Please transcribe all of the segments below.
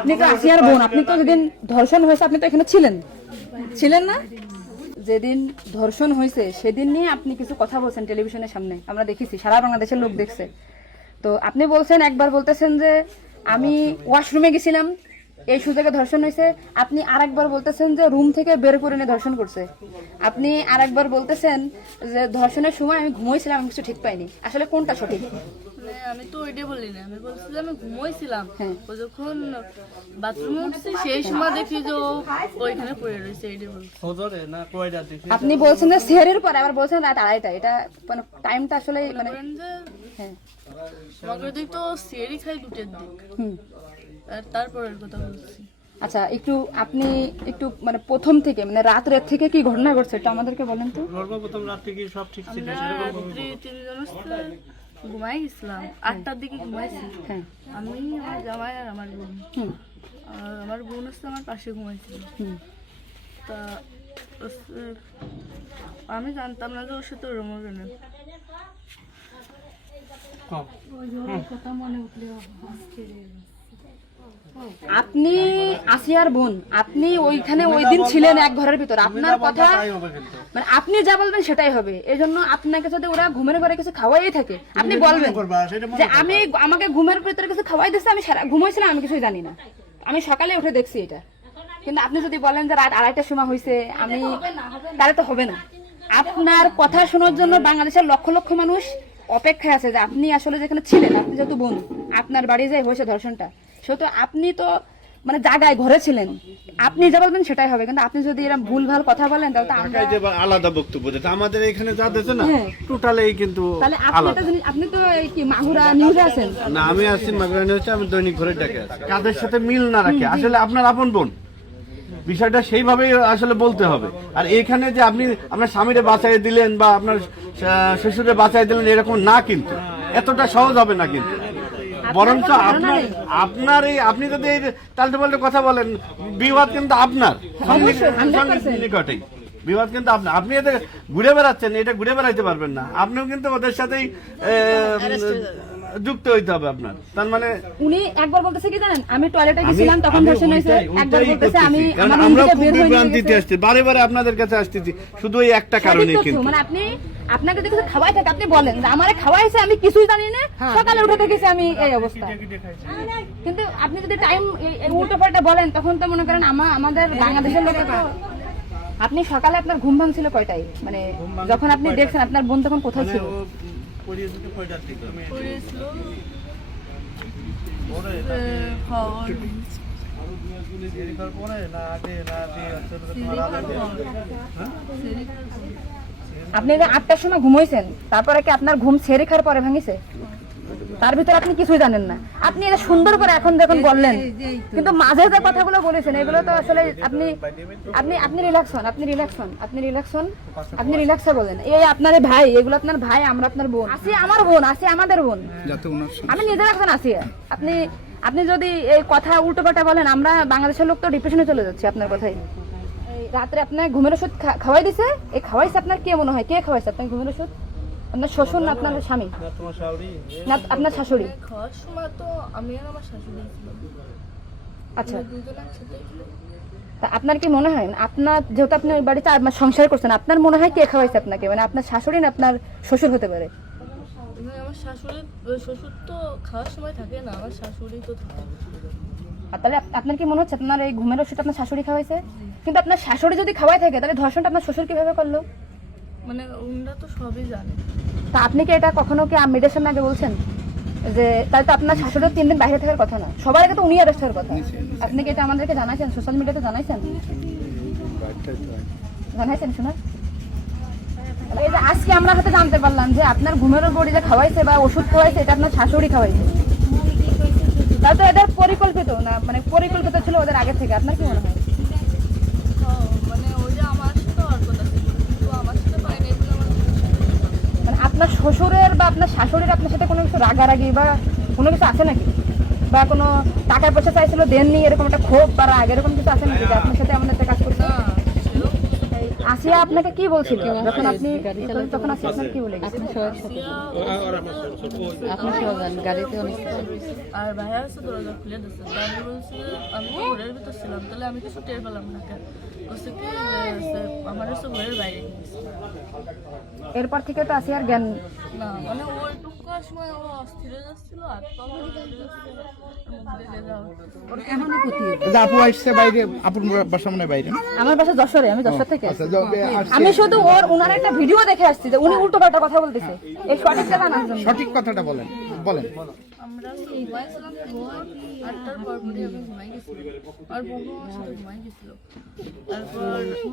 আপনি তো আসিয়ার বোন, আপনি তো যেদিন ধর্ষণ হয়েছে আপনি তো এখানে ছিলেন না? যেদিন ধর্ষণ হয়েছে সেদিন নিয়ে আপনি কিছু কথা বলছেন টেলিভিশনের সামনে, আমরা দেখেছি, সারা বাংলাদেশের লোক দেখছে। তো আপনি বলছেন, একবার বলতেছেন যে আমি ওয়াশরুমে গেছিলাম এই সুযোগে ধর্ষণ হয়েছে, আপনি আরেকবার বলতেছেন যে রুম থেকে বের করে নিয়ে ধর্ষণ করছে, আপনি আরেকবার বলতেছেন যে ধর্ষণের সময় আমি ঘুমোইছিলাম, আমি কিছু ঠিক পাইনি। আসলে কোনটা সঠিক? আমি তো ওইটাই বলি না, আমি বলছি যে আমি ঘুমোইছিলাম, ও যখন বাথরুমে উঠছি সেই সময় দেখি যে ও ওইখানে পড়ে রয়েছে, এইটাই বলছি। আপনি বলছেন যে সেহরির পরে, আবার বলছেন রাত 2:30, এটা মানে টাইমটা আসলে মানে হ্যাঁ আমাকে দিক তো সিয়ারি খাই 2টের দিক, আর তারপরের কথা বলছি। আচ্ছা, আপনি একটু মানে প্রথম থেকে মানে রাত থেকে কি ঘটনা ঘটছে এটা আমাদেরকে বলেন তো। সর্বপ্রথম রাত থেকে সব ঠিক ছিল, রাত্রি 3 জন ঘুমাই গেছিলাম, 8টার দিকে ঘুমাইছি। হ্যাঁ, আমি, আমার জামাই আর আমার বোন, আর আমার বোন হচ্ছে আমার পাশে ঘুমাইছিল। তা আমি জানতাম না যে ওর সাথে ওরম হবে না। আপনি আসিয়ার বোন, আপনি ওইখানে ওই দিন ছিলেন এক ঘরের ভিতর, আপনার কথা মানে আপনি যা বলবেন সেটাই হবে। এই জন্য আপনাকে যদি ওরা ঘুমের ঘরে কিছু খাওয়াই থাকে আপনি বলবেন যে আমাকে ঘুমের ভিতরে কিছু খাওয়াই দিচ্ছে, আমি ঘুমাইছিলাম, আমি কিছুই জানি না, আমি সকালে উঠে দেখছি এটা। কিন্তু আপনি যদি বলেন যে রাত 2:30টার সময় হয়েছে, আমি তাহলে তো হবে না। আপনার কথা শোনার জন্য বাংলাদেশের লক্ষ লক্ষ মানুষ অপেক্ষায় আছে যে আপনি আসলে যেখানে ছিলেন, আপনি যেহেতু বোন, আপনার বাড়ি যে হয়েছে ধর্ষণটা, সেহেতু আপনি তো মানে জায়গায় ঘরে ছিলেন, আপনি যা বলবেন সেটাই হবে। কিন্তু আপনি যদি এরকম ভুলভাল কথা বলেন তাহলে তো আমরা আলাদা বক্তব্য দিতে, আমাদের এখানে যা দিচ্ছে না টোটালি কিন্তু তাহলে আলাদা। আপনি তো এই কি মাগুরা নিউজে আছেন না, আমি আছি মাগরানি, হচ্ছে আমি দৈনিক ঘরে ডাকে আছি। কাদের সাথে মিল না রাখে আসলে আপনার আপন বোন, বিষয়টা সেইভাবেই আসলে বলতে হবে। আর এখানে যে আপনি আপনার স্বামীরে বাঁচাই দিলেন বা আপনার শ্বশুরে বাঁচাই দিলেন এরকম না, কিন্তু এতটা সহজ হবে না। কিন্তু বরঞ্চ আপনার এই আপনি যদি এই তাল্টে পাল্টে কথা বলেন, বিবাদ কিন্তু আপনার নিকটেই, বিবাদ কিন্তু আপনার। আপনি এদের ঘুরে বেড়াচ্ছেন, এটা ঘুরে বেড়াইতে পারবেন না, আপনিও কিন্তু ওদের সাথেই যুক্ত হইতে হবে আপনার। তার মানে উনি একবার বলতেছে কি জানেন, আমি টয়লেটে গেছিলাম তখন ধর্ষণ হয়েছে, একবার বলতেছে আমি আমার রুম আমরা থেকে খুব বের হয়ে বিভ্রান্তিতে আসছি, বারে বারে আপনাদের কাছে আসতেছি শুধু এই একটা কারণে। কিন্তু মানে আপনি আপনাকে যদি কিছু খাওয়াই থাকে আপনি বলেন যে আমারে খাওয়াইছে, আমি কিছুই জানি না, সকালে উঠে দেখেছি আমি এই অবস্থা। কিন্তু আপনি যদি টাইম উল্টো পাল্টা বলেন তখন তো মনে করেন আমাদের বাংলাদেশের লোকের তো। আপনি সকালে আপনার ঘুম ভাঙছিল কয়টায়, মানে যখন আপনি দেখছেন আপনার বোন তখন কোথায় ছিল? আপনি যে 8টার সময় ঘুমাইছেন, তারপরে কি আপনার ঘুম ছেড়ে খাওয়ার পরে ভাঙিছে? তার ভিতরে আপনি কিছুই জানেন না। আপনি এটা সুন্দর করে এখন যখন বললেন, কিন্তু মাঝে যে কথাগুলো বলেছেন এগুলো তো আসলে আপনি আপনি আপনি রিল্যাক্স হন, আপনি রিল্যাক্স হন, আপনি রিল্যাক্স হন, আপনি রিল্যাক্সে বলেন। এই আপনার ভাই, এগুলো আপনার ভাই, আমরা আপনার বোন, আসি আমার বোন, আসি আমাদের বোন, আমি নিজের একজন আসি। আপনি আপনি যদি এই কথা উল্টো পাল্টা বলেন, আমরা বাংলাদেশের লোক তো ডিপ্রেশনে চলে যাচ্ছি আপনার কথাই। রাত্রে আপনার ঘুমের ওষুধ খাওয়াই দিছে, এই খাওয়াইছে আপনার কে মনে হয়, কে খাওয়াইছে আপনার ঘুমের ওষুধ? আপনার শ্বশুর না আপনার স্বামী না আপনার শাশুড়ি? খাওয়ার সময় তো আমি আর আমার শাশুড়ি ছিলাম। আচ্ছা, দুজন একসাথে। তা আপনার কি মনে হয়, আপনার যেহেতু আপনি ওই বাড়িতে সংসার করছেন, আপনার মনে হয় কে খাওয়াইছে আপনাকে, মানে আপনার শাশুড়ি না আপনার শ্বশুর হতে পারে? আমার শাশুড়ি, শ্বশুর তো খাওয়ার সময় থাকে না, আমার শাশুড়ি তো থাকে। আর তাহলে আপনার কি মনে হচ্ছে আপনার এই ঘুমের ওষুধ আপনার শাশুড়ি খাওয়াইছে? কিন্তু আপনার শাশুড়ি যদি খাওয়াই থাকে তাহলে ধর্ষণটা আপনার শ্বশুর কিভাবে করলো? মানে ওনারা তো সবই জানে। তা আপনি কি এটা কখনো কি মেয়েদের সামনে আগে বলছেন যে তাই তো আপনার শাশুড়ির 3 দিন বাইরে থাকার কথা না, সবার আগে তো উনি অ্যারেস্ট হওয়ার কথা? আপনি কি এটা আমাদেরকে জানাইছেন, সোশ্যাল মিডিয়াতে জানাইছেন? জানাইছেন শোনা? এই যে আজকে আমরা হয়তো জানতে পারলাম যে আপনার ঘুমের বড়ি যে খাওয়াইছে বা ওষুধ খাওয়াইছে এটা আপনার শাশুড়ি খাওয়াইছে, তাই তো এদের পরিকল্পিত না, মানে পরিকল্পিত ছিল ওদের আগে থেকে। আপনার কি মনে হয়? মানে ওই যে আমার সাথে আর কথা ছিল, কিন্তু আমার সাথে পাইনি, এগুলো আমার মানে আপনার শ্বশুরের বা আপনার শাশুড়ির আপনার সাথে কোনো কিছু রাগারাগি বা কোনো কিছু আছে নাকি, বা কোনো টাকা পয়সা চাইছিল দেননি, এরকম একটা ক্ষোভ বা রাগ এরকম কিছু আছে নাকি যে আপনার সাথে এমন একটা কাজ করছে? আসিয়া আপনাকে কি বলছিল যখন আপনি তখন আসিয়া আপনাকে কি বলে গেছে? আর ভাইয়া আছে দরজা খুলে দিচ্ছে, তা আমি বলছি আমি তো ঘরের ভিতর ছিলাম, তাহলে আমি কিছু টের পেলাম না কেন? বলছে কি আমার হচ্ছে ঘরের বাইরে গেছে। এরপর থেকে তো আসিয়ার জ্ঞান না মানে ওইটুকু সময় ও অস্থির হয়ে যাচ্ছিল, আর আপু আসছে বাইরে, আপুর বাসা মনে হয় বাইরে। আমার বাসা যশোরে, আমি যশোর থেকে আচ্ছা, আমি শুধু ওনার একটা ভিডিও দেখে আসছি যে উনি উল্টো পাল্টা কথা বলতেছে, এই সঠিকটা জানার জন্য। সঠিক কথাটা বলেন বলেন। আমরা ঘুমাইছিলাম, 8টার পর পরে আমি ঘুমাই গেছিলাম, আর বন্ধু আমার সাথে ঘুমাই গেছিল। তারপর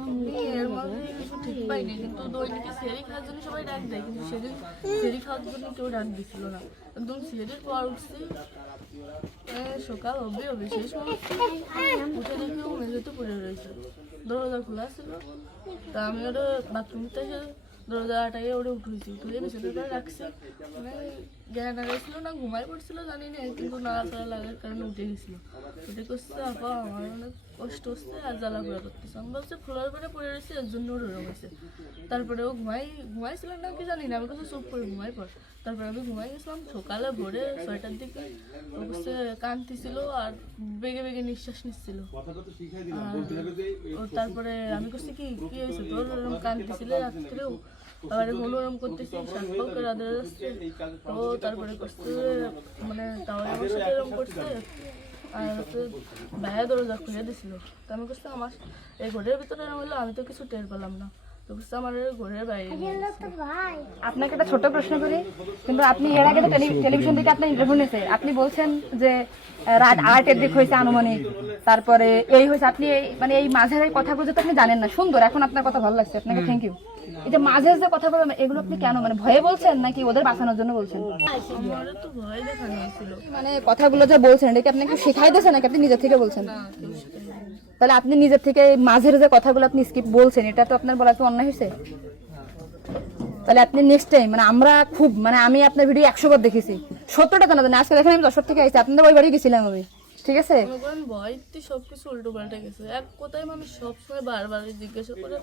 আমি এর মধ্যে কিছু ঠিক পাইনি, কিন্তু দৈনিকে সেরি খাওয়ার জন্য সবাই ডাক দেয়, কিন্তু সেদিন সেরি খাওয়ার জন্য কেউ ডাক দিছিল না। একদম সেরির পর উঠছি, সকাল অবধি সেই সময় উঠে দেখি ও মেঝেতে পড়ে রয়েছে, দরজা খোলা ছিল। তা আমি ওটা বাথরুমতে এসে দরজা আটাকে ওটা উঠেছি, উঠে বিছানার পরে রাখছি, মানে জ্ঞান হারাইছিল না ঘুমাই পড়ছিল জানি না, কিন্তু নাড়াচাড়া লাগার কারণে উঠে গেছিল। উঠে করছে আপা আমার অনেক কষ্ট হচ্ছে আর জ্বালা পোড়া করতেছে, আমি বলছে ফ্লোর পরে পড়ে রয়েছে এর জন্য ওর ওরম হয়েছে। তারপরে ও ঘুমাইছিল না কি জানি না, আমি কাছে চুপ করে ঘুমাই পড়। তারপরে আমি ঘুমাই গেছিলাম, সকালে ভোরে 6টার দিকে ও বসে কাঁদতেছিল আর বেগে বেগে নিঃশ্বাস নিচ্ছিল। তারপরে আমি করছি কি কি হয়েছে তোর, ওরম কাঁদতেছিল রাত্রেও, আবার ওরম করতেছি, সাতপাল করে আদর যাচ্ছে। ও তারপরে করছে মানে তাও আমার সাথে এরকম করছে, আর হচ্ছে ভাইয়া দরজা খুলে দিছিল। তো আমি করছি আমার এই ঘরের ভিতরে এরম হলো, আমি তো কিছু টের পেলাম না, তো করছে আমার ঘরের বাইরে নিয়ে গেছে। আপনাকে একটা ছোট প্রশ্ন করি, কিন্তু আপনি এর আগে তো টেলিভিশন থেকে আপনার ইন্টারভিউ নিয়েছে, আপনি বলছেন যে রাত 8-এর দিক হয়েছে আনুমানিক, তারপরে এই হয়েছে, আপনি মানে এই মাঝের এই কথাগুলো তো আপনি জানেন না। সুন্দর, এখন আপনার কথা ভালো লাগছে, আপনাকে থ্যাংক ইউ। এই যে মাঝের যে কথাগুলো এগুলো আপনি কেন মানে ভয়ে বলছেন নাকি ওদের বাঁচানোর জন্য বলছেন? আমার তো ভয় দেখানো হয়েছিল মানে কথাগুলো যে বলছেন এটা কি আপনাকে শেখাই দিয়েছে নাকি আপনি নিজের থেকে বলছেন? না, কেউ সেটাই তাহলে আপনি নিজের থেকে মাঝের যে কথাগুলো আপনি স্কিপ বলছেন, এটা তো আপনার বলা তো অন্যায় হয়েছে। তাহলে আপনি নেক্সট টাইম মানে আমরা খুব মানে আমি আপনার ভিডিও 100 বার দেখেছি, 70টা জানা জানি। আজকে দেখেন আমি যশোর থেকে আইছি, আপনাদের ওই বাড়ি গেছিলাম আমি, ঠিক আছে? মনে করেন ভয়তে সবকিছু উল্টো পাল্টে গেছে। এক কথায় মানুষ সবসময় বারবার জিজ্ঞাসা করে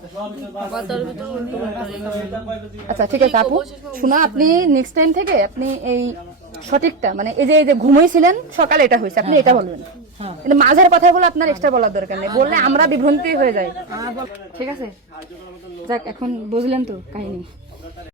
মাথার ভিতরে উল্টো পাল্টা হয়ে গেছে। আচ্ছা ঠিক আছে আপু, শোনা আপনি নেক্সট টাইম থেকে আপনি এই সঠিকটা মানে এই যে ঘুমাইছিলেন সকালে এটা হয়েছে আপনি এটা বলবেন, কিন্তু মাঝের কথাগুলো আপনার এক্সট্রা বলার দরকার নেই, বললে আমরা বিভ্রান্তি হয়ে যাই, ঠিক আছে? যাক, এখন বুঝলেন তো কাহিনী।